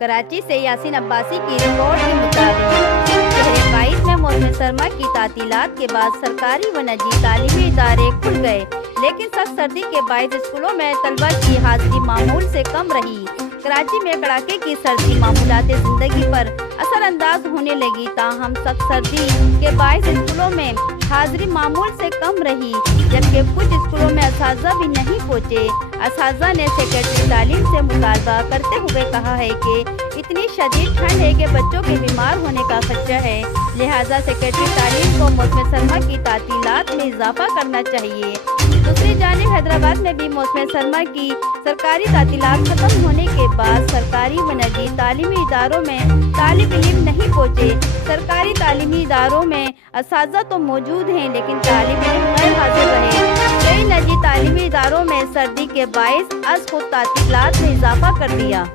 कराची से यासीन अब्बासी की रिपोर्ट के मुताबिक शहर 22 में मौसम सरमा की तातीलात के बाद सरकारी व निजी तालीमी इदारे खुल गए, लेकिन सख्त सर्दी के बायस स्कूलों में तलबा की हाजिरी मामूल से कम रही। कराची में कड़ाके की सर्दी मामूलात जिंदगी पर असर अंदाज होने लगी, ताहम सख्त सर्दी के बायस स्कूलों में हाजिरी मामूल से कम रही, जबकि कुछ स्कूलों में असातिज़ा भी नहीं पहुँचे। असातिज़ा ने सेक्रेटरी तालीम से मुतालबा करते हुए कहा है कि इतनी शदीद ठंड है कि बच्चों के बीमार होने का खदशा है, लिहाजा सेक्रेटरी तालीम को मौसम सरमा की तातीलात में इजाफा करना चाहिए। दूसरी जानिब हैदराबाद में भी मौसम सरमा की सरकारी तातीलात खत्म होने के बाद सरकारी व निजी तालीमी इदारों में तालिब इल्म नहीं पहुँचे। सरकारी तालीमी इदारों में असातिज़ा तो मौजूद हैं, लेकिन तालिब इल्म गैर हाजिर रहे। कई निजी तालीमी इदारों में सर्दी के बायस अज खुद तातीलात में इजाफा कर दिया।